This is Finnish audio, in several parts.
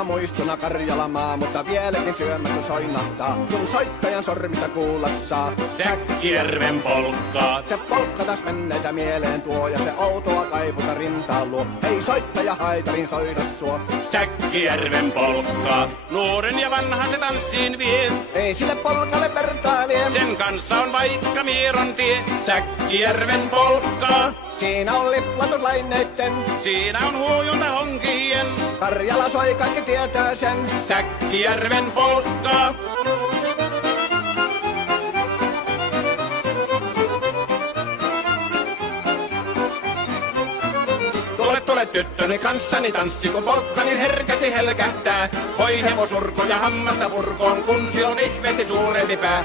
aina muistona Karjalamaa, mutta vieläkin syömässä soinahtaa, kun soittajan sormista kuulla saa. Säkkijärven polkkaa. Se polkka taas menneitä mieleen tuo, ja se outoa kaiputa rintaan luo. Ei soittaja haitarin soida suo. Säkkijärven polkkaa. Nuoren ja vanhan se tanssiin vie. Ei sille polkalle vertailee. Sen kanssa on vaikka Mieron tie. Säkkijärven polkkaa. Siinä on liplatuslaineitten. Siinä on huojunta honkien. Karjala soi, kaikki tietää sen. Säkkijärven polkkaa. Tule tyttöni kanssani tanssi, kun polkkani herkästi helkähtää. Hoi hevosurko ja hammasta purkoon, kun silloin ihmeesi suurempi pää.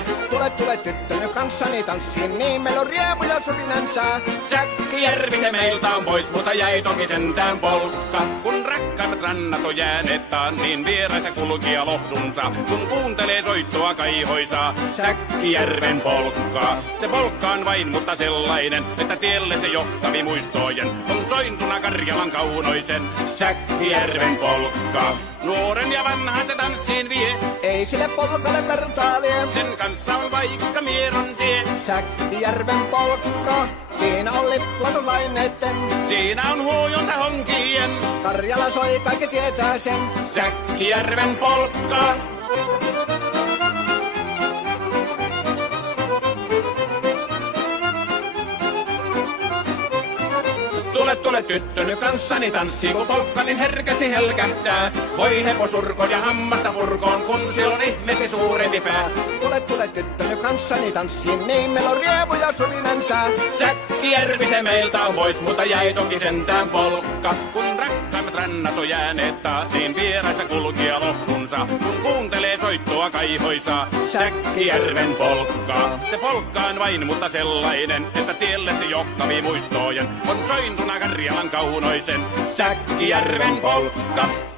Tule tyttöni kanssani tanssiin, niin meillä on riemu ja surinansa. Säkkijärvi se meiltä on pois, mutta jäi toki sentään polkka. Kun rakkaimmat rannat on jääneet taan, niin vieraisa kulkija lohdunsa. Kun kuuntelee soittoa kaihoisaa, Säkkijärven polkkaa. Se polkka on vain, mutta sellainen, että tielle se johtavi muistojen on sointuna Karjalan kaunoisen. Säkkijärven polkkaa. Nuoren ja vanhan se tanssiin vie. Ei sille polkalle vertailee. Sen kanssa on vaikka Mieron tie. Säkkijärven polkka. Siinä on liplatuslaineitten. Siinä on huojonta honkien. Karjala soi, kaikki tietää sen. Säkkijärven polkkaa. Tule tyttöny kanssani tanssi, kun polkkani herkästi helkähtää. Voi hevosurko ja hammasta purkoon, kun silloin ihmeesi suurempi pää. Tule tyttöny kanssani tanssiin, niin meillä on riemu ja surinansa. Säkkijärvi se meiltä on pois, mutta jäi toki sentään polkka. Kun rakkaimmat rannat on jääneet taas, niin vieraissa kulkija lohdunsa. Kun kuuntelee soittoa kaihoisaa, Säkkijärven polkkaa. Se polkka on vain, mutta sellainen, että tielle se johtavi muistojen on sointuna Karjalan kaunoisen. Säkkijärven polkka.